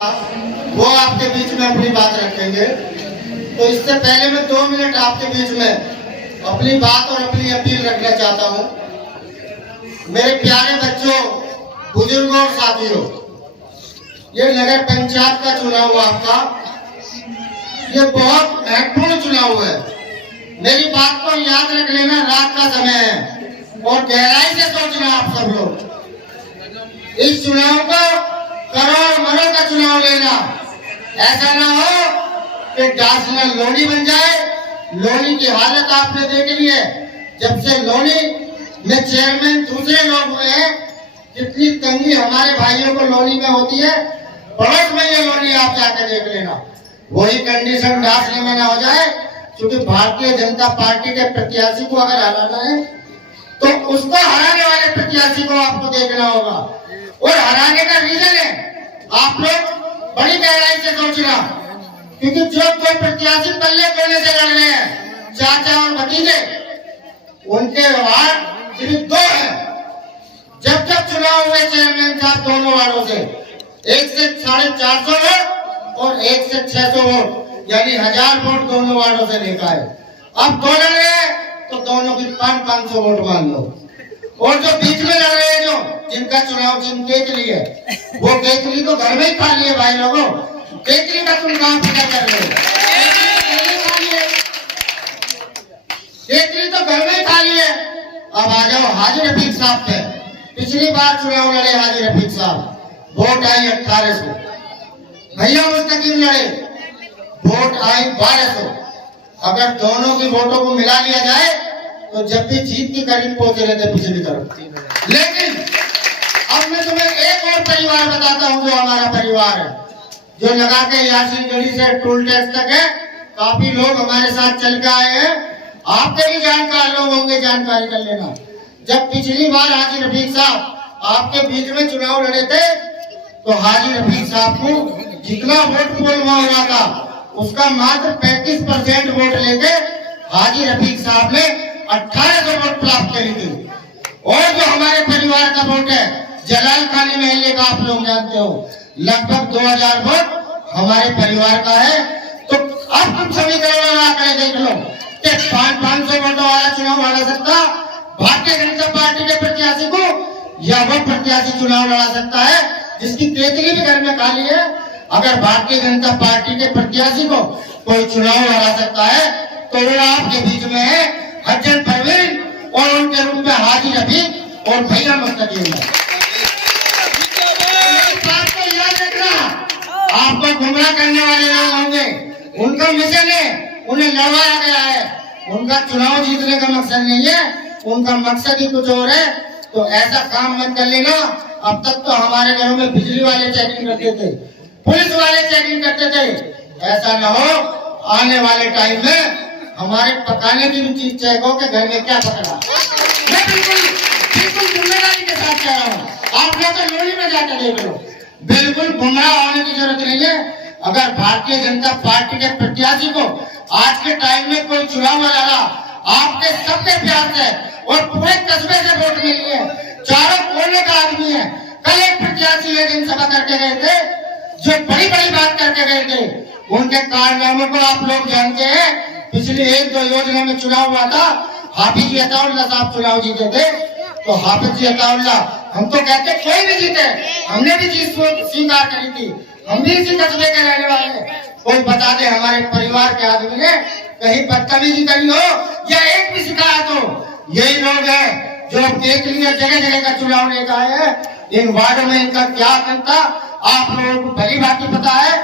वो आपके बीच में अपनी बात रखेंगे। तो इससे पहले मैं 2 मिनट आपके बीच में अपनी बात और अपनी अपील रखना चाहता हूँ। मेरे प्यारे बच्चों, बुजुर्गों और साथियों, ये नगर पंचायत का चुनाव आपका, ये बहुत महत्वपूर्ण चुनाव है। मेरी बात को याद रख लेना, रात का समय है और गहराई से सोचना आप सब लोग। इस चुनाव को करोड़ मरोड़ का चुनाव लेना, ऐसा ना हो कि डासना लोनी बन जाए। लोनी की हालत आपने देख ली है, जब से लोनी में चेयरमैन दूसरे लोग हुए हैं, कितनी तंगी हमारे भाइयों को लोनी में होती है। पड़ोस में ये लोनी आप जाकर देख लेना, वही कंडीशन डासने में ना हो जाए। क्योंकि भारतीय जनता पार्टी के प्रत्याशी को अगर हराना है तो उसको हराने वाले प्रत्याशी को आपको देखना होगा, और हराने का रीजन है आप लोग बड़ी गहराई से सोचना। क्योंकि जो दो प्रत्याशी पल्ले कोने से लड़ रहे हैं, चाचा और भतीजे, उनके वार्ड सिर्फ 2 हैं। जब जब चुनाव हुए चेयरमैन साहब दोनों वार्डों से, एक से 450 वोट और एक से 600 वोट, यानी 1000 वोट दोनों वार्डों से लेकर आए। अब 2 लड़ रहे हैं तो दोनों की 500 वोट मान लो। और जो बीच में लड़ रहे हैं, जो जिनका चुनाव चिन्ह केतली है, वो केतली तो घर में ही खा लिए भाई लोगों। केतली का तुम कहां पता कर रहे हो? केतली तो घर में ही खा लिए। अब आ जाओ हाजी रफीक साहब पे। पिछली बार चुनाव लड़े हाजी रफीक साहब, वोट आई 1800। भैया मुस्तकीम लड़े, वोट आई 1200। अगर दोनों की वोटों को मिला लिया जाए तो जब भी जीत के करीब पहुंचे रहते पिछली तरफ। लेकिन अब मैं तुम्हें एक और परिवार बताता हूं, जो हमारा परिवार है, जो लगा के यासीन गढ़ी से टोल टैक्स तक है। काफी लोग हमारे साथ चल के आए हैं, आपके भी जानकार लोग होंगे, जानकारी कर लेना। जब पिछली बार हाजी रफीक साहब आपके बीच में चुनाव लड़े थे, तो हाजी रफीक साहब को जितना वोट पोल हुआ होना था, उसका मात्र 35% वोट लेके हाजी रफीक साहब ने 1800 वोट प्राप्त करी थी। और जो हमारे परिवार का वोट है, जलाल खानी महल्ले का, आप लोग जानते हो, लगभग 2000 वोट हमारे परिवार का है। तो अब तुम समीकरण में आकर देख लो कि 500 वोटों वाला चुनाव लड़ा सकता भारतीय जनता पार्टी के प्रत्याशी को, या वो प्रत्याशी चुनाव लड़ा सकता है जिसकी केतली भी घर में खाली है। अगर भारतीय जनता पार्टी के प्रत्याशी को कोई चुनाव लड़ा सकता है तो वो आपके बीच में है हजन परवीन, और उनके रूप में हाजी रफीक और भैया मुस्तकीम है। बात को याद रखना, आपको गुमराह करने वाले लोग होंगे, उनका मिशन है, उन्हें लड़वाया गया है। उनका चुनाव जीतने का मकसद नहीं है, उनका मकसद ही कुछ और है। तो ऐसा काम मत कर लेना। अब तक तो हमारे घरों में बिजली वाले चेकिंग करते थे, पुलिस वाले चेकिंग करते थे। ऐसा न हो आने वाले टाइम में हमारे पकाने की भी चीज चेक हो कि घर में क्या पकड़ा। मैं बिल्कुल जिम्मेदारी के साथ कह रहा हूँ। आप लोग तो लोनी में जाकर देख लो, बिल्कुल गुमराह होने की जरूरत नहीं है। अगर भारतीय जनता पार्टी के प्रत्याशी को आज के टाइम में कोई चुनाव में लड़ा, आपके सबके प्यार से और पूरे कस्बे से वोट मिली है, चारों कोने का आदमी है। कल एक प्रत्याशी है जनसभा करके गए थे, जो बड़ी बड़ी बात करके गए थे, उनके कारनामों को आप लोग जानते हैं। पिछली 1-2 योजना में चुनाव हुआ था, हाफिज जी अताउल्ला साहब चुनाव जीते थे। तो हाफिज जी अताउल्ला, हम तो कहते कोई भी जीते, हमने भी जीत स्वीकार करी थी, हम भी इसी कस्बे के रहने वाले हैं। कोई बता दे हमारे परिवार के आदमी ने कहीं बदतमीजी करी हो या एक भी शिकायत हो। यही लोग हैं जो देख लिए जगह जगह का चुनाव लेकर आए हैं। इन वार्डों में इनका क्या करता आप लोगों को भली बात पता है।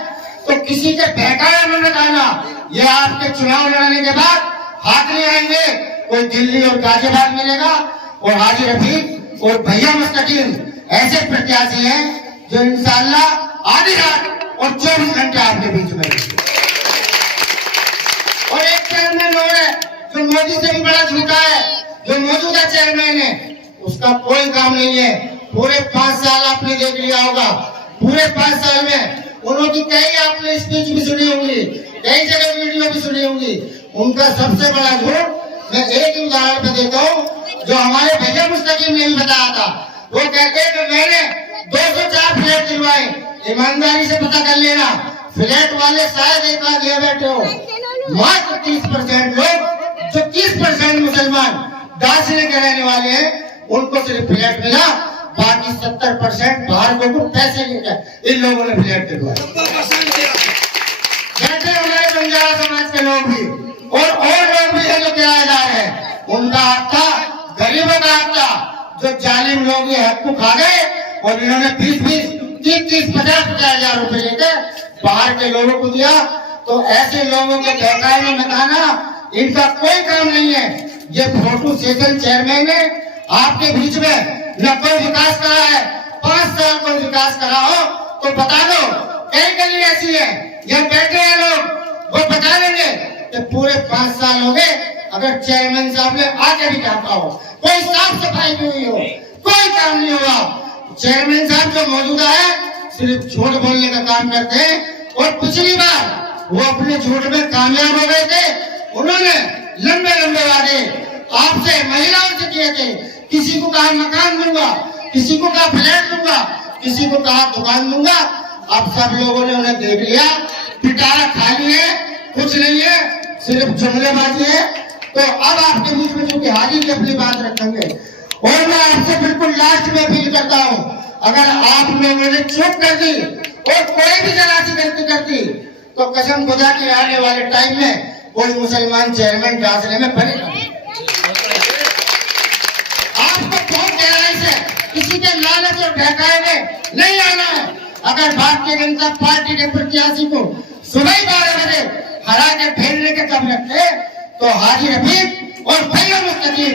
तो किसी के बहकाया में मत आना। ये आपके चुनाव लड़ने के बाद हाथ नहीं आएंगे, कोई दिल्ली और गाजियाबाद मिलेगा। और हाजी रफीक और भैया मुस्तकीम ऐसे प्रत्याशी हैं जो इंशाअल्लाह आधी रात और 24 घंटे आपके बीच में। और एक चेयरमैन और है जो मोदी से भी बड़ा झूठा है, जो मौजूदा चेयरमैन है, उसका कोई काम नहीं है। पूरे 5 साल आपने देख लिया होगा, पूरे 5 साल में उन्होंने कई आपने स्पीच भी सुनी होंगी, कई जगह वीडियो भी सुनी होंगी। उनका सबसे बड़ा झूठ मैं एक ही उदाहरण पे देता हूँ, जो हमारे भैया मुस्तकीम ने भी बताया था। वो कहते हैं कि मैंने 204 फ्लैट दिलवाए, ईमानदारी से पता कर लेना, फ्लैट वाले शायद एक आध ये बैठे हो, मात्र 30% लोग जो 30% मुसलमान दासने के रहने वाले हैं उनको सिर्फ फ्लैट मिला, बाकी 70% बाहर लोगों को पैसे लेकर इन लोगों ने फ्लैट दिलवाए। बैठे हमारे बंजारा समाज के लोग भी और लोग भी है जो किराएदार है, उनका हक था, गरीबों का हक था। जो जालिम लोग ये हक को खा गए और इन्होंने 20-20, 30-30, 50-50 हजार रुपए लेकर बाहर के लोगों को दिया, तो ऐसे लोगों के बहकाए में बताना इनका कोई काम नहीं है। ये फोटो सेशन चेयरमैन है, आपके बीच में न कोई विकास करा है, 5 साल कोई विकास करा हो तो बता दो। कई गली ऐसी है, ये बैठे हैं लोग, वो बता देंगे कि पूरे 5 साल हो गए, अगर चेयरमैन साहब ने आके भी डाका हो, कोई साफ सफाई नहीं हुई हो, कोई काम नहीं हुआ। चेयरमैन साहब जो मौजूदा है सिर्फ झूठ बोलने का काम करते हैं, और पिछली बार वो अपने झूठ में कामयाब हो गए थे। उन्होंने लंबे लंबे वादे आपसे, महिलाओं से किए थे। किसी को कहा मकान दूंगा, किसी को कहा फ्लैट दूंगा, किसी को कहा दुकान दूंगा। अब सब लोगों ने उन्हें देख लिया, पिटारा खाली है, कुछ नहीं है, सिर्फ जुमलेबाजी है। तो अब आपके बीच में जो हाजिर की अपनी बात रखेंगे, और मैं आपसे बिल्कुल लास्ट में अपील करता हूँ, अगर आप लोगों ने चुप कर दी और कोई भी जरा सी गलती करती तो कसम खुदा के आने वाले टाइम में कोई मुसलमान चेयरमैन डांसने में बनेगा। आपको बहुत गहराई से किसी के लालच और बहकाए में नहीं आना है। अगर भारतीय जनता पार्टी के प्रत्याशी को सुबह 12 बजे हरा के भेजने के कब रखे तो हाजी रफीक और भैया मुस्तकीम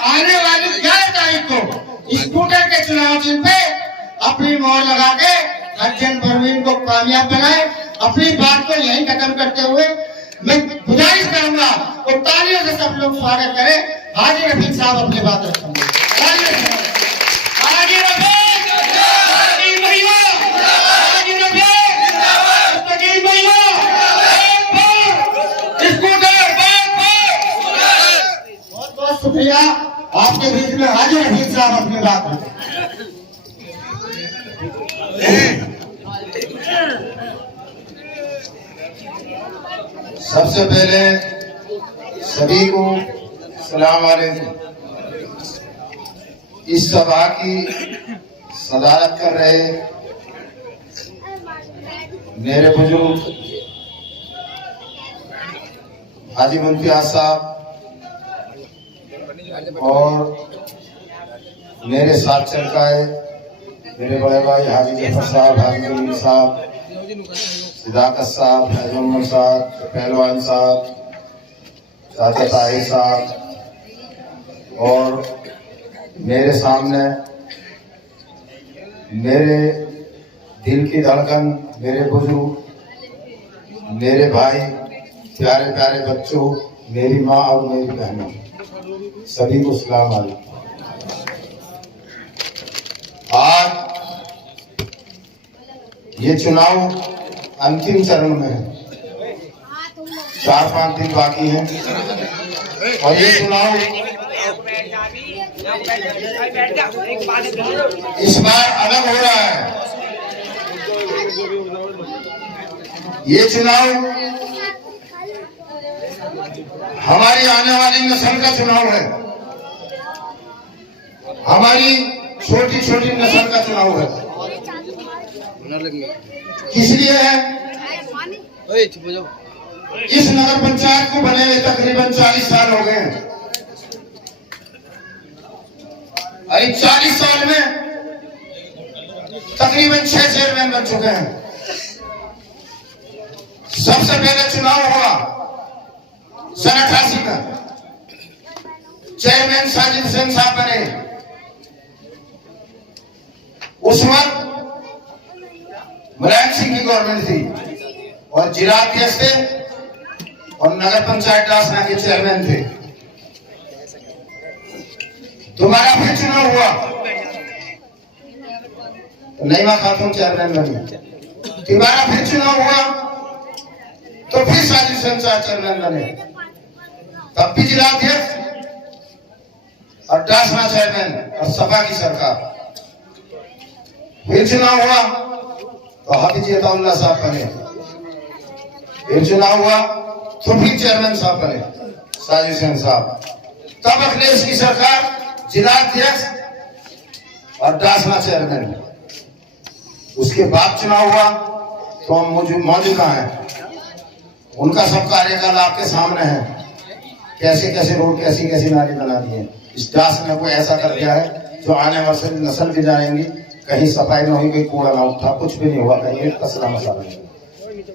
आने वाली 11 तारीख को स्कूटर के चुनाव चिन्ह पे अपनी मोहर लगा के अर्जन परवीन को कामयाब बनाए। अपनी बात को यही खत्म करते हुए मैं गुजारिश करूंगा और तालियों से सब लोग स्वागत करें। हाजी रफीक साहब अपनी बात रखेंगे। हाजी रफीक शुक्रिया। आपके बीच में हाजी रफीक साहब अपनी बात रखें। सबसे पहले सभी को सलाम वालेकुम। इस सभा की सदारत कर रहे मेरे बुजुर्ग हाजी मुंतियाज साहब और मेरे साथ चल पाए मेरे बड़े भाई हाजी जफर साहब, हाजी जमील साहब, सिद्धाकत साहब, फैजल साहब, पहलवान साहब, चाचा ताहिर साहब, और मेरे सामने मेरे दिल की धड़कन, मेरे बुजुर्ग, मेरे भाई, प्यारे प्यारे बच्चों, मेरी माँ और मेरी बहनों, सभी को सलाम वालेकुम। आज ये चुनाव अंतिम चरण में है, 4-5 दिन बाकी हैं और ये चुनाव इस बार अलग हो रहा है। ये चुनाव हमारी आने वाली नस्ल का चुनाव है, हमारी छोटी छोटी नस्ल का चुनाव है। किस लिए है? इस नगर पंचायत को बने हुए तकरीबन 40 साल हो गए हैं। और 40 साल में तकरीबन 6 चेयरमैन बन चुके हैं। सबसे पहले चुनाव हुआ सन 88 का, चेयरमैन साजिद हुसैन साहब बने। उस वक्त मुलायम सिंह की गवर्नमेंट थी और जिला अध्यक्ष थे और नगर पंचायत डासना के चेयरमैन थे। दोबारा फिर चुनाव हुआ तो नईमा खातून चेयरमैन बनी। दोबारा फिर चुनाव हुआ तो फिर साजिद हुसैन साहब चेयरमैन बने। तब भी जिला अध्यक्ष और डासना चेयरमैन और सपा की सरकार। फिर चुनाव हुआ तो हाफिज अताउल्लाह साहब बने, फिर चुनाव हुआ तो फिर चेयरमैन साहब बने साजिद हुसैन साहब। तब अखिलेश की सरकार जिलाध्यक्ष और डासना चेयरमैन। उसके बाद चुनाव हुआ तो हम मौजूदा हैं, उनका सब कार्यकाल आपके सामने है, कैसे कैसे रोड कैसी कैसी नाली बना दी है। इस डास ने कोई ऐसा कर दिया है जो आने वाले नस्ल भी जाएंगी, कहीं सफाई न हुई, कहीं कूड़ा ना उठा, कुछ भी नहीं हुआ, कहीं एक कचरा मसाला नहीं।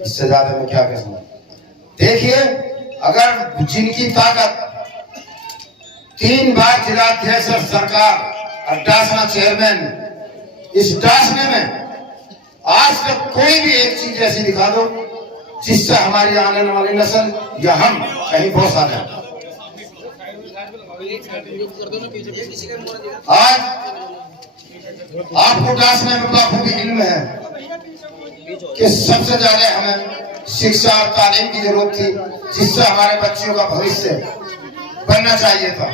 इससे ज्यादा मैं क्या कह सकता। देखिए, अगर जिनकी ताकत 3 बार जिलाध्यक्ष सरकार और डासना चेयरमैन, इस डासने में आज तक कोई भी एक चीज ऐसी दिखा दो जिससे हमारी आने वाली नस्ल या हम कहीं बहुत आ जाए। आज आपको डासने में बखूबी इल्म है कि सबसे ज्यादा हमें शिक्षा और तालीम की जरूरत थी, जिससे हमारे बच्चों का भविष्य बनना चाहिए था।